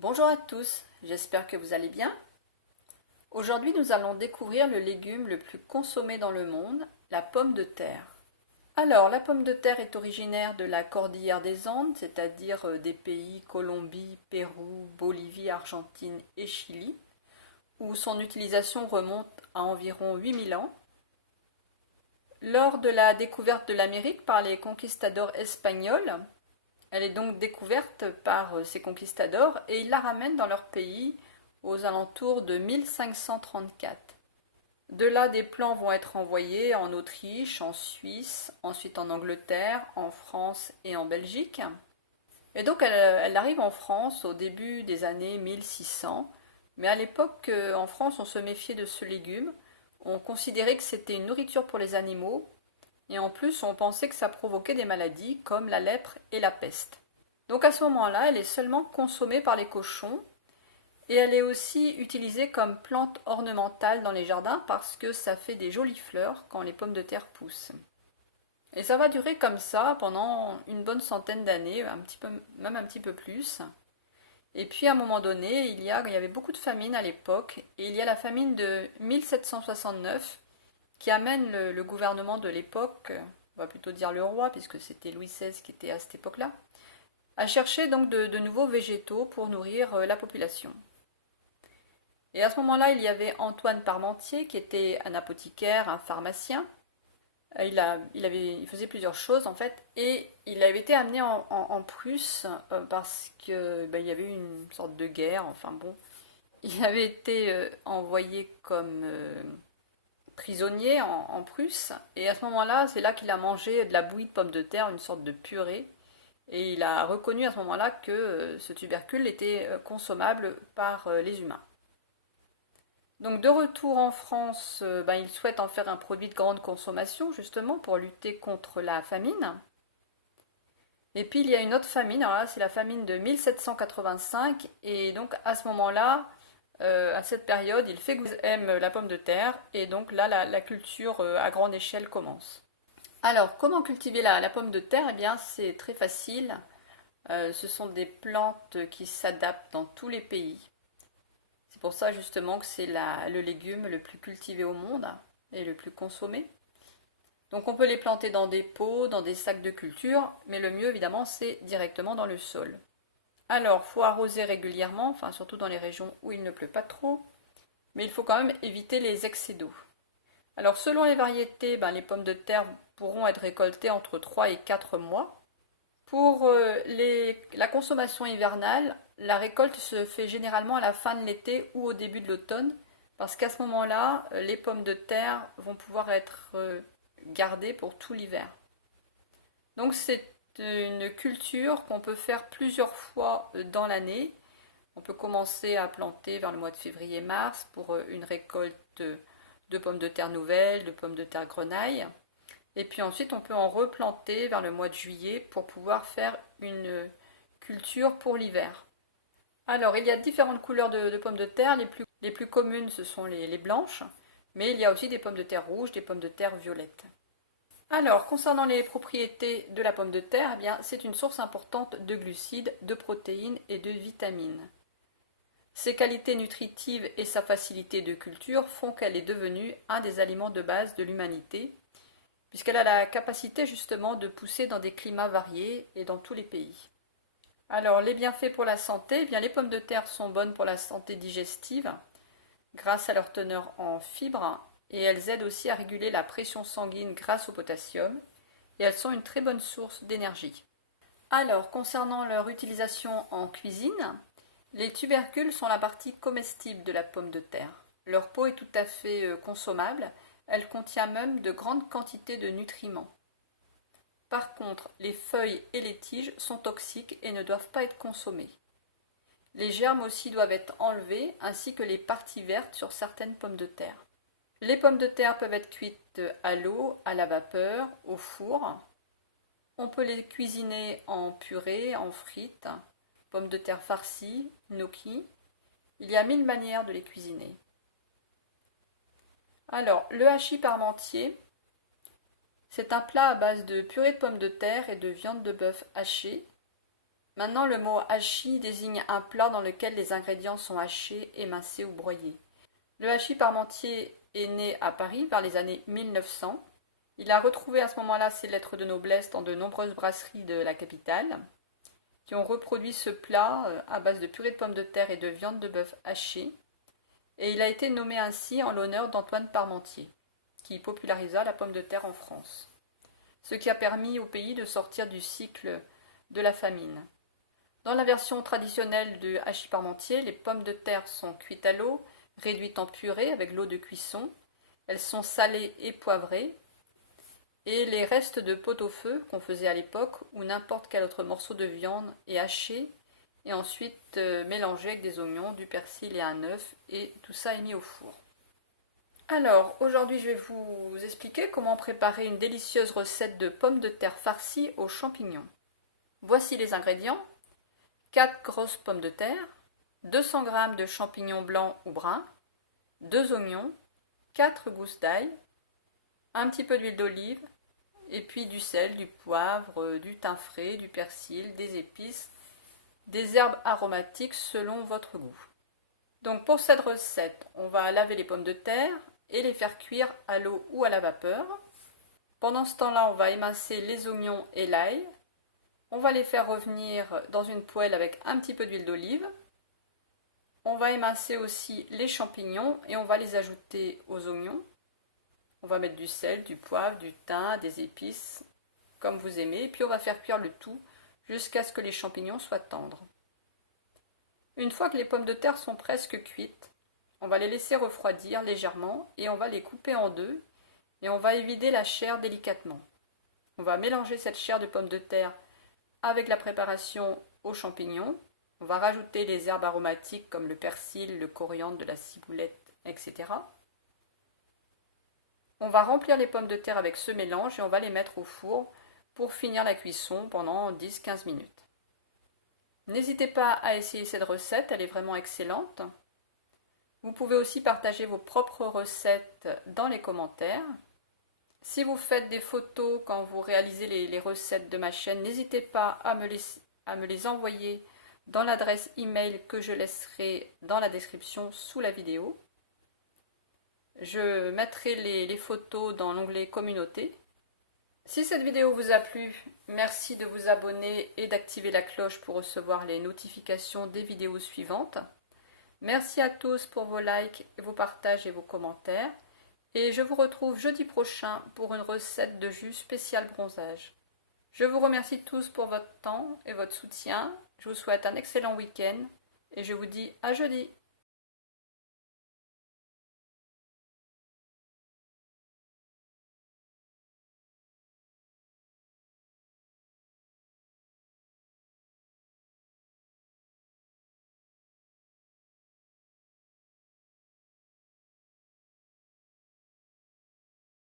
Bonjour à tous, j'espère que vous allez bien. Aujourd'hui, nous allons découvrir le légume le plus consommé dans le monde, la pomme de terre. Alors, la pomme de terre est originaire de la cordillère des Andes, c'est-à-dire des pays Colombie, Pérou, Bolivie, Argentine et Chili, où son utilisation remonte à environ 8000 ans. Lors de la découverte de l'Amérique par les conquistadors espagnols, elle est donc découverte par ces conquistadors et ils la ramènent dans leur pays aux alentours de 1534. De là, des plants vont être envoyés en Autriche, en Suisse, ensuite en Angleterre, en France et en Belgique. Et donc elle arrive en France au début des années 1600. Mais à l'époque, en France, on se méfiait de ce légume. On considérait que c'était une nourriture pour les animaux. Et en plus, on pensait que ça provoquait des maladies comme la lèpre et la peste. Donc à ce moment-là, elle est seulement consommée par les cochons et elle est aussi utilisée comme plante ornementale dans les jardins parce que ça fait des jolies fleurs quand les pommes de terre poussent. Et ça va durer comme ça pendant une bonne centaine d'années, même un petit peu plus. Et puis à un moment donné, il y avait beaucoup de famines à l'époque et il y a la famine de 1769 qui amène le gouvernement de l'époque, on va plutôt dire le roi puisque c'était Louis XVI qui était à cette époque-là, à chercher donc de nouveaux végétaux pour nourrir la population. Et à ce moment-là, il y avait Antoine Parmentier qui était un apothicaire, un pharmacien. Il faisait plusieurs choses en fait, et il avait été amené en Prusse parce que il y avait eu une sorte de guerre. Enfin bon, il avait été envoyé comme prisonnier en Prusse, et à ce moment-là, c'est là qu'il a mangé de la bouillie de pommes de terre, une sorte de purée. Et il a reconnu à ce moment-là que ce tubercule était consommable par les humains. Donc de retour en France, il souhaite en faire un produit de grande consommation justement pour lutter contre la famine. Et puis il y a une autre famine, alors là c'est la famine de 1785 et donc à ce moment-là, à cette période, il fait goûter aime la pomme de terre et donc là la culture à grande échelle commence. Alors comment cultiver la pomme de terre? Eh bien c'est très facile. Ce sont des plantes qui s'adaptent dans tous les pays. C'est pour ça justement que c'est le légume le plus cultivé au monde et le plus consommé. Donc on peut les planter dans des pots, dans des sacs de culture, mais le mieux évidemment c'est directement dans le sol. Alors, il faut arroser régulièrement, enfin surtout dans les régions où il ne pleut pas trop, mais il faut quand même éviter les excès d'eau. Alors selon les variétés, les pommes de terre pourront être récoltées entre 3 et 4 mois. Pour la consommation hivernale, la récolte se fait généralement à la fin de l'été ou au début de l'automne, parce qu'à ce moment-là, les pommes de terre vont pouvoir être gardées pour tout l'hiver. Donc c'est une culture qu'on peut faire plusieurs fois dans l'année. On peut commencer à planter vers le mois de février-mars pour une récolte de pommes de terre nouvelles, de pommes de terre grenaille. Et puis ensuite, on peut en replanter vers le mois de juillet pour pouvoir faire une culture pour l'hiver. Alors, il y a différentes couleurs de pommes de terre. Les plus communes, ce sont les blanches, mais il y a aussi des pommes de terre rouges, des pommes de terre violettes. Alors, concernant les propriétés de la pomme de terre, eh bien, c'est une source importante de glucides, de protéines et de vitamines. Ses qualités nutritives et sa facilité de culture font qu'elle est devenue un des aliments de base de l'humanité, puisqu'elle a la capacité justement de pousser dans des climats variés et dans tous les pays. Alors, les bienfaits pour la santé, eh bien, les pommes de terre sont bonnes pour la santé digestive, grâce à leur teneur en fibres, et elles aident aussi à réguler la pression sanguine grâce au potassium, et elles sont une très bonne source d'énergie. Alors, concernant leur utilisation en cuisine, les tubercules sont la partie comestible de la pomme de terre. Leur peau est tout à fait consommable, elle contient même de grandes quantités de nutriments. Par contre, les feuilles et les tiges sont toxiques et ne doivent pas être consommées. Les germes aussi doivent être enlevés, ainsi que les parties vertes sur certaines pommes de terre. Les pommes de terre peuvent être cuites à l'eau, à la vapeur, au four. On peut les cuisiner en purée, en frites, pommes de terre farcies, gnocchi. Il y a 1000 manières de les cuisiner. Alors, le hachis parmentier, c'est un plat à base de purée de pommes de terre et de viande de bœuf hachée. Maintenant, le mot hachis désigne un plat dans lequel les ingrédients sont hachés, émincés ou broyés. Le hachis parmentier est né à Paris vers les années 1900. Il a retrouvé à ce moment-là ses lettres de noblesse dans de nombreuses brasseries de la capitale, qui ont reproduit ce plat à base de purée de pommes de terre et de viande de bœuf hachée. Et il a été nommé ainsi en l'honneur d'Antoine Parmentier, qui popularisa la pomme de terre en France, ce qui a permis au pays de sortir du cycle de la famine. Dans la version traditionnelle du hachis parmentier, les pommes de terre sont cuites à l'eau, réduites en purée avec l'eau de cuisson. Elles sont salées et poivrées. Et les restes de pot-au-feu qu'on faisait à l'époque, ou n'importe quel autre morceau de viande, est haché et ensuite mélangé avec des oignons, du persil et un œuf, et tout ça est mis au four. Alors, aujourd'hui je vais vous expliquer comment préparer une délicieuse recette de pommes de terre farcies aux champignons. Voici les ingrédients. 4 grosses pommes de terre, 200 g de champignons blancs ou bruns, 2 oignons, 4 gousses d'ail, un petit peu d'huile d'olive, et puis du sel, du poivre, du thym frais, du persil, des épices, des herbes aromatiques selon votre goût. Donc pour cette recette, on va laver les pommes de terre et les faire cuire à l'eau ou à la vapeur. Pendant ce temps-là, on va émincer les oignons et l'ail. On va les faire revenir dans une poêle avec un petit peu d'huile d'olive. On va émincer aussi les champignons et on va les ajouter aux oignons. On va mettre du sel, du poivre, du thym, des épices, comme vous aimez. Et puis on va faire cuire le tout jusqu'à ce que les champignons soient tendres. Une fois que les pommes de terre sont presque cuites, on va les laisser refroidir légèrement et on va les couper en deux et on va évider la chair délicatement. On va mélanger cette chair de pommes de terre avec la préparation aux champignons. On va rajouter les herbes aromatiques comme le persil, le coriandre, de la ciboulette, etc. On va remplir les pommes de terre avec ce mélange et on va les mettre au four pour finir la cuisson pendant 10-15 minutes. N'hésitez pas à essayer cette recette, elle est vraiment excellente. Vous pouvez aussi partager vos propres recettes dans les commentaires. Si vous faites des photos quand vous réalisez les recettes de ma chaîne, n'hésitez pas à me les envoyer dans l'adresse email que je laisserai dans la description sous la vidéo. Je mettrai les photos dans l'onglet communauté. Si cette vidéo vous a plu, merci de vous abonner et d'activer la cloche pour recevoir les notifications des vidéos suivantes. Merci à tous pour vos likes, vos partages et vos commentaires. Et je vous retrouve jeudi prochain pour une recette de jus spécial bronzage. Je vous remercie tous pour votre temps et votre soutien. Je vous souhaite un excellent week-end et je vous dis à jeudi.